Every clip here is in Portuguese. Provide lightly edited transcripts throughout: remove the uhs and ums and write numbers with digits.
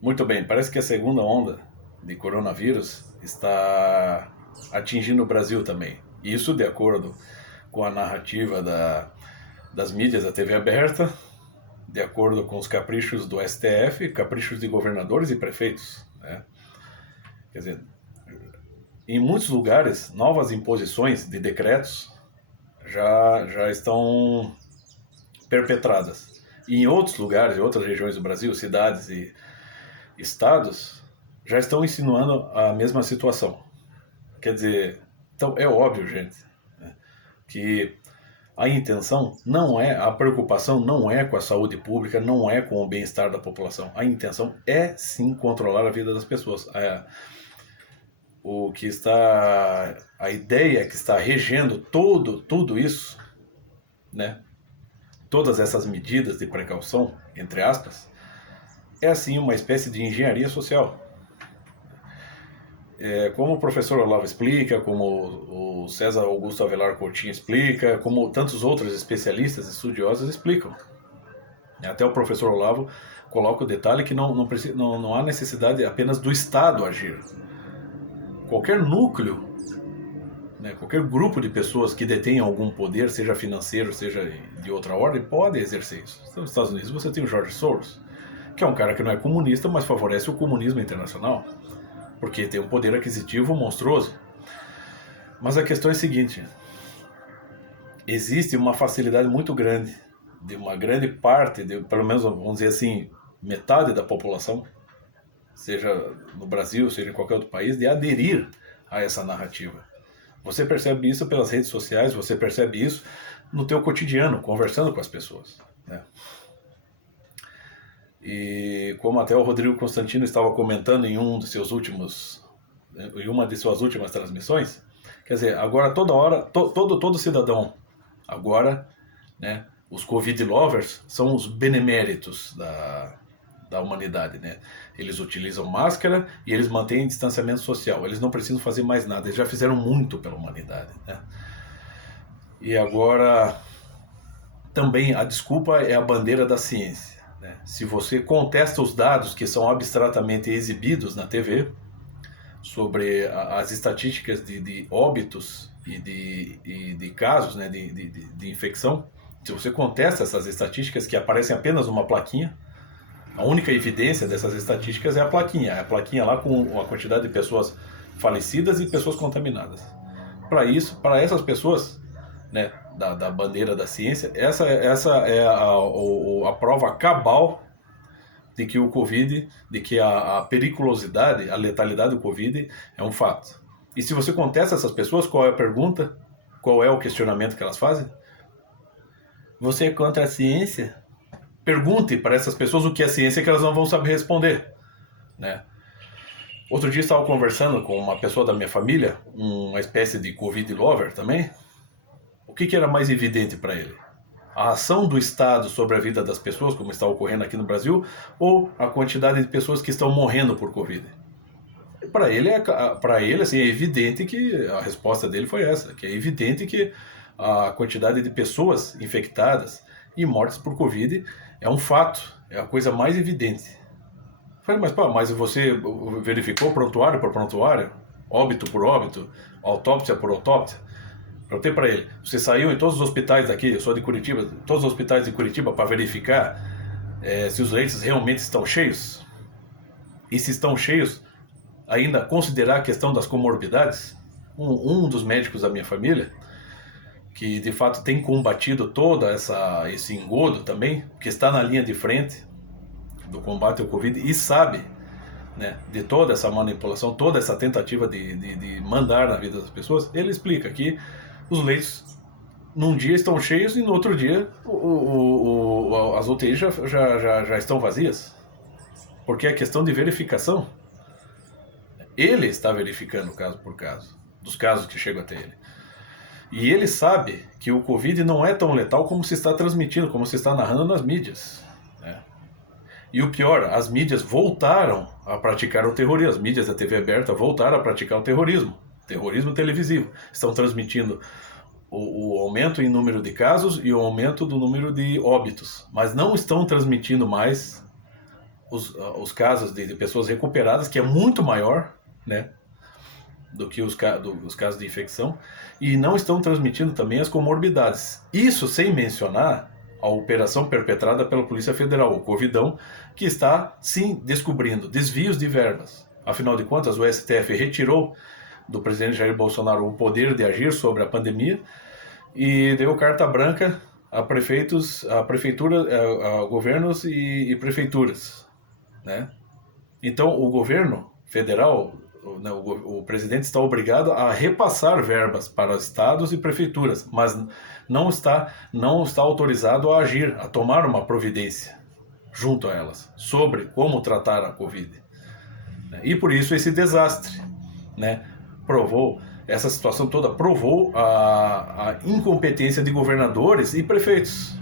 Muito bem, parece que a segunda onda de coronavírus está atingindo o Brasil também. Isso de acordo com a narrativa das mídias da TV aberta, de acordo com os caprichos do STF, caprichos de governadores e prefeitos, né? Quer dizer, em muitos lugares, novas imposições de decretos já estão perpetradas. E em outros lugares, em outras regiões do Brasil, cidades e estados, já estão insinuando a mesma situação. Quer dizer, então é óbvio, gente, né, que a intenção não é, a preocupação não é com a saúde pública, não é com o bem-estar da população. A intenção é sim controlar a vida das pessoas. O que está, a ideia que está regendo tudo isso, né? Todas essas medidas de precaução, entre aspas, é assim uma espécie de engenharia social. Como o professor Olavo explica, como o César Augusto Avelar Coutinho explica, como tantos outros especialistas, estudiosos explicam. Até o professor Olavo coloca o detalhe que não há necessidade apenas do Estado agir. Qualquer núcleo, né, qualquer grupo de pessoas que detém algum poder, seja financeiro, seja de outra ordem, pode exercer isso. Então, nos Estados Unidos você tem o George Soros, que é um cara que não é comunista, mas favorece o comunismo internacional, porque tem um poder aquisitivo monstruoso. Mas a questão é a seguinte: existe uma facilidade muito grande de uma grande parte, de, pelo menos vamos dizer assim, metade da população, seja no Brasil, seja em qualquer outro país, de aderir a essa narrativa. Você percebe isso pelas redes sociais, você percebe isso no teu cotidiano, conversando com as pessoas, né? E como até o Rodrigo Constantino estava comentando em em uma de suas últimas transmissões, quer dizer, agora toda hora, todo cidadão, agora, né, os Covid lovers são os beneméritos da humanidade, né? Eles utilizam máscara e eles mantêm distanciamento social. Eles não precisam fazer mais nada. Eles já fizeram muito pela humanidade, né? E agora também a desculpa é a bandeira da ciência, né? Se você contesta os dados que são abstratamente exibidos na TV sobre as estatísticas de óbitos e de casos, né, de infecção, se você contesta essas estatísticas que aparecem apenas numa plaquinha, a única evidência dessas estatísticas é a plaquinha lá com a quantidade de pessoas falecidas e pessoas contaminadas. Para isso, para essas pessoas, né, da bandeira da ciência, essa é a prova cabal de que o Covid, de que a periculosidade, a letalidade do Covid é um fato. E se você contesta essas pessoas, qual é a pergunta? Qual é o questionamento que elas fazem? Você é contra a ciência? Pergunte para essas pessoas o que é ciência, que elas não vão saber responder, né? Outro dia estava conversando com uma pessoa da minha família, uma espécie de Covid lover também. O que era mais evidente para ele? A ação do Estado sobre a vida das pessoas, como está ocorrendo aqui no Brasil, ou a quantidade de pessoas que estão morrendo por Covid? Para ele assim, é evidente que a resposta dele foi essa, que é evidente que a quantidade de pessoas infectadas e mortes por Covid é um fato, é a coisa mais evidente. Eu falei, mas pá, mas você verificou prontuário por prontuário, óbito por óbito, autópsia por autópsia? Perguntei para ele, você saiu em todos os hospitais daqui, eu sou de Curitiba, todos os hospitais de Curitiba para verificar se os leitos realmente estão cheios? E se estão cheios, ainda considerar a questão das comorbidades? Um dos médicos da minha família, que de fato tem combatido esse engodo também, que está na linha de frente do combate ao Covid e sabe, né, de toda essa manipulação, toda essa tentativa de mandar na vida das pessoas, ele explica que os leitos num dia estão cheios e no outro dia as UTIs já estão vazias. Porque é questão de verificação. Ele está verificando caso por caso, dos casos que chegam até ele. E ele sabe que o Covid não é tão letal como se está transmitindo, como se está narrando nas mídias, né? E o pior, as mídias voltaram a praticar o terrorismo. As mídias da TV aberta voltaram a praticar o terrorismo televisivo. Estão transmitindo o aumento em número de casos e o aumento do número de óbitos, mas não estão transmitindo mais os casos de pessoas recuperadas, que é muito maior, né, do que os casos de infecção, e não estão transmitindo também as comorbidades. Isso sem mencionar a operação perpetrada pela Polícia Federal, o Covidão, que está, sim, descobrindo desvios de verbas. Afinal de contas, o STF retirou do presidente Jair Bolsonaro o poder de agir sobre a pandemia e deu carta branca a prefeitos, a governos e prefeituras, né? Então, o governo federal, o presidente está obrigado a repassar verbas para estados e prefeituras, mas não está autorizado a agir, a tomar uma providência junto a elas sobre como tratar a Covid. E por isso esse desastre, né? Essa situação toda provou a incompetência de governadores e prefeitos.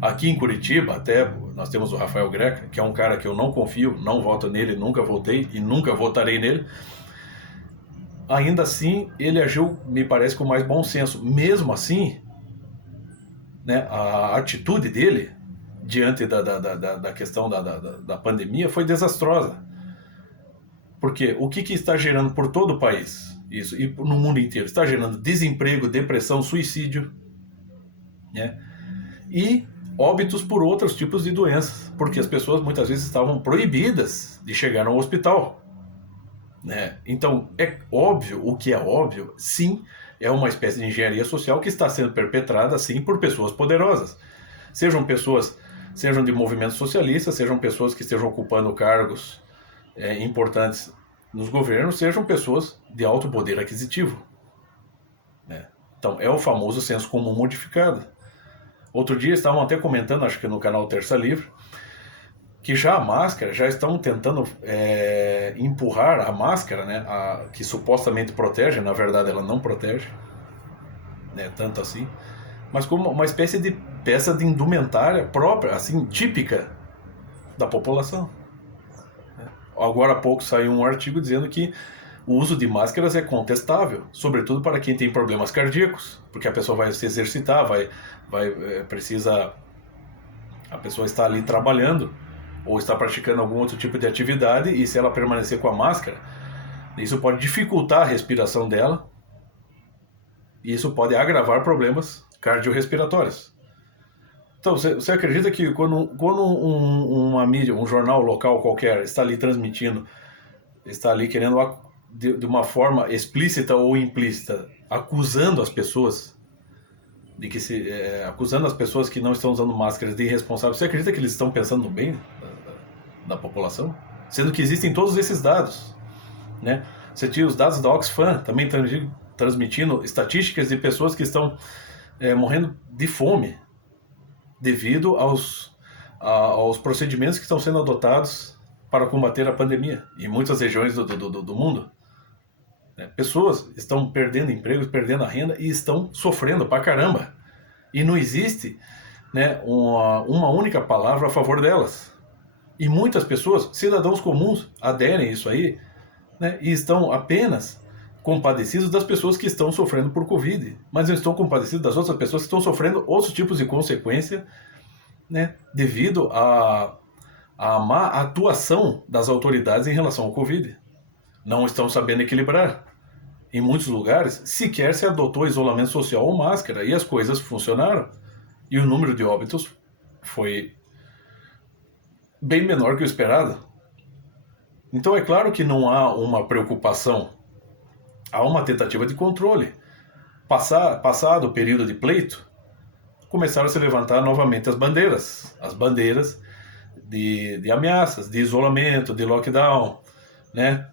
Aqui em Curitiba, até nós temos o Rafael Greca, que é um cara que eu não confio, não voto nele, nunca votei e nunca votarei nele. Ainda assim, ele agiu, me parece, com mais bom senso. Mesmo assim, né, a atitude dele diante da questão da pandemia foi desastrosa. Porque o que está gerando por todo o país, isso, e no mundo inteiro, está gerando desemprego, depressão, suicídio, né? E óbitos por outros tipos de doenças, porque as pessoas muitas vezes estavam proibidas de chegar ao hospital, né? Então, é óbvio, o que é óbvio, sim, é uma espécie de engenharia social que está sendo perpetrada, sim, por pessoas poderosas. Sejam de movimentos socialistas, sejam pessoas que estejam ocupando cargos importantes nos governos, sejam pessoas de alto poder aquisitivo, né? Então, é o famoso senso comum modificado. Outro dia estavam até comentando, acho que no canal Terça Livre, que já a máscara, já estão tentando empurrar a máscara, né, que supostamente protege, na verdade ela não protege, né, tanto assim, mas como uma espécie de peça de indumentária própria, assim, típica da população. Agora há pouco saiu um artigo dizendo que o uso de máscaras é contestável, sobretudo para quem tem problemas cardíacos, porque a pessoa vai se exercitar, a pessoa está ali trabalhando ou está praticando algum outro tipo de atividade, e se ela permanecer com a máscara, isso pode dificultar a respiração dela e isso pode agravar problemas cardiorrespiratórios. Então, você acredita que quando uma mídia, um jornal local qualquer está ali transmitindo, está ali querendo, de uma forma explícita ou implícita, acusando as pessoas acusando as pessoas que não estão usando máscaras de irresponsáveis, você acredita que eles estão pensando no bem da população? Sendo que existem todos esses dados, né? Você tinha os dados da Oxfam também transmitindo estatísticas de pessoas que estão morrendo de fome devido aos procedimentos que estão sendo adotados para combater a pandemia em muitas regiões do mundo. Pessoas estão perdendo empregos, perdendo a renda e estão sofrendo pra caramba. E não existe, né, uma única palavra a favor delas. E muitas pessoas, cidadãos comuns, aderem a isso aí, né, e estão apenas compadecidos das pessoas que estão sofrendo por Covid, mas não estão compadecidos das outras pessoas que estão sofrendo outros tipos de consequência, né, devido à má atuação das autoridades em relação ao Covid. Não estão sabendo equilibrar. Em muitos lugares, sequer se adotou isolamento social ou máscara, e as coisas funcionaram. E o número de óbitos foi bem menor que o esperado. Então é claro que não há uma preocupação, há uma tentativa de controle. Passado o período de pleito, começaram a se levantar novamente as bandeiras de ameaças, de isolamento, de lockdown, né?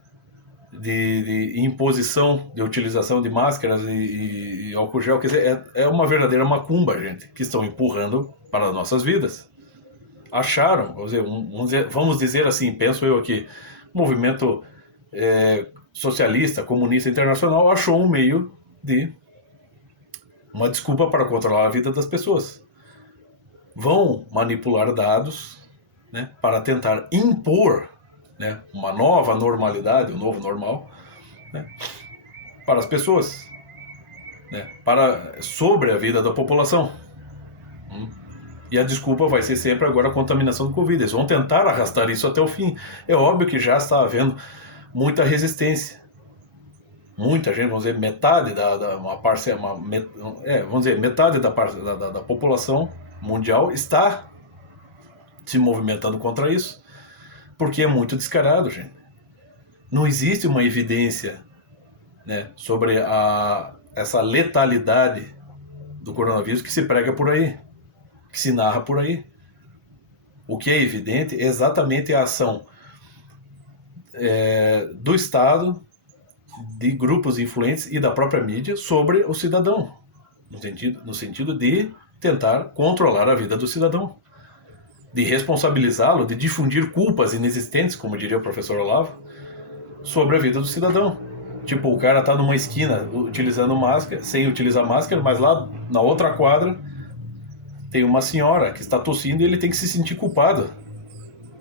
De imposição de utilização de máscaras e álcool gel. Quer dizer, é uma verdadeira macumba, gente, que estão empurrando para as nossas vidas. Acharam, vamos dizer assim, penso eu aqui, o movimento socialista, comunista internacional achou um meio de uma desculpa para controlar a vida das pessoas. Vão manipular dados, né, para tentar impor, né, uma nova normalidade, um novo normal, né, para as pessoas, né, sobre a vida da população. E a desculpa vai ser sempre agora a contaminação do Covid. Eles vão tentar arrastar isso até o fim. É óbvio que já está havendo muita resistência. Muita gente, vamos dizer, metade vamos dizer, metade da população mundial está se movimentando contra isso. Porque é muito descarado, gente. Não existe uma evidência, né, sobre essa letalidade do coronavírus que se prega por aí, que se narra por aí. O que é evidente é exatamente a ação do Estado, de grupos influentes e da própria mídia sobre o cidadão, no sentido de tentar controlar a vida do cidadão, de responsabilizá-lo, de difundir culpas inexistentes, como diria o professor Olavo, sobre a vida do cidadão. Tipo, o cara tá numa esquina utilizando máscara, sem utilizar máscara, mas lá na outra quadra tem uma senhora que está tossindo e ele tem que se sentir culpado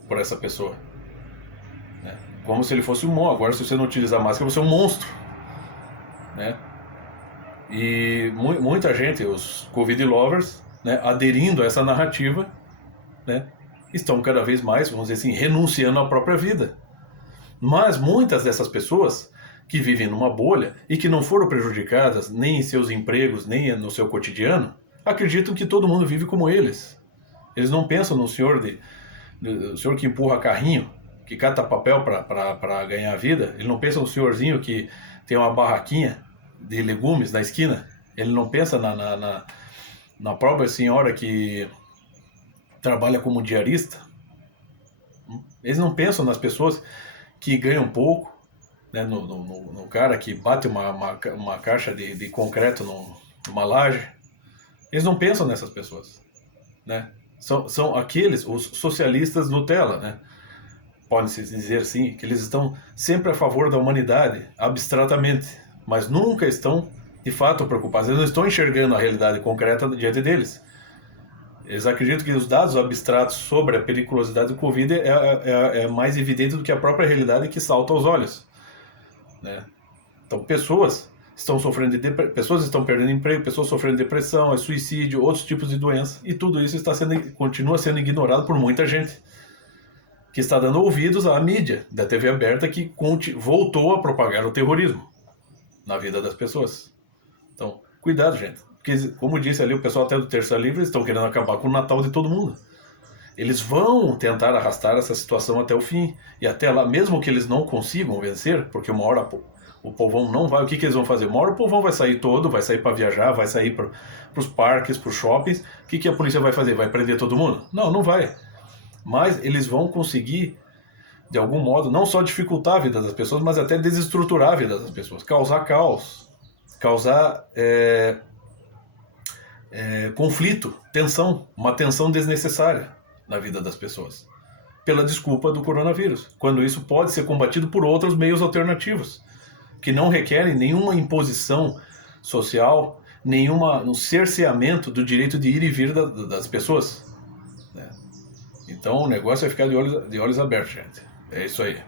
por essa pessoa. Como se ele fosse um monstro. Agora, se você não utilizar máscara, você é um monstro. Né? E muita gente, os Covid lovers, né, aderindo a essa narrativa, né, estão cada vez mais, vamos dizer assim, renunciando à própria vida. Mas muitas dessas pessoas que vivem numa bolha e que não foram prejudicadas nem em seus empregos, nem no seu cotidiano, acreditam que todo mundo vive como eles. Eles não pensam no senhor o senhor que empurra carrinho, que cata papel para ganhar a vida. Ele não pensa no senhorzinho que tem uma barraquinha de legumes na esquina. Ele não pensa na própria senhora que trabalha como diarista. Eles não pensam nas pessoas que ganham pouco, né, no cara que bate uma caixa de concreto numa laje. Eles não pensam nessas pessoas. Né? São aqueles, os socialistas Nutella, né? Pode-se dizer assim, que eles estão sempre a favor da humanidade, abstratamente, mas nunca estão, de fato, preocupados. Eles não estão enxergando a realidade concreta diante deles. Eles acreditam que os dados abstratos sobre a periculosidade do Covid é mais evidente do que a própria realidade que salta aos olhos. Né? Então, pessoas estão sofrendo pessoas estão perdendo emprego, pessoas sofrendo depressão, suicídio, outros tipos de doenças, e tudo isso continua sendo ignorado por muita gente, que está dando ouvidos à mídia da TV aberta que voltou a propagar o terrorismo na vida das pessoas. Então, cuidado, gente. Porque, como disse ali o pessoal até do Terça Livre, eles estão querendo acabar com o Natal de todo mundo. Eles vão tentar arrastar essa situação até o fim. E até lá, mesmo que eles não consigam vencer, porque uma hora o povão não vai... O que eles vão fazer? Uma hora o povão vai sair todo, vai sair para viajar, vai sair para os parques, para os shoppings. O que a polícia vai fazer? Vai prender todo mundo? Não, não vai. Mas eles vão conseguir, de algum modo, não só dificultar a vida das pessoas, mas até desestruturar a vida das pessoas, causar caos, causar conflito, tensão, uma tensão desnecessária na vida das pessoas, pela desculpa do coronavírus, quando isso pode ser combatido por outros meios alternativos, que não requerem nenhuma imposição social, um cerceamento do direito de ir e vir das pessoas. Então o negócio é ficar de olhos abertos, gente. É isso aí.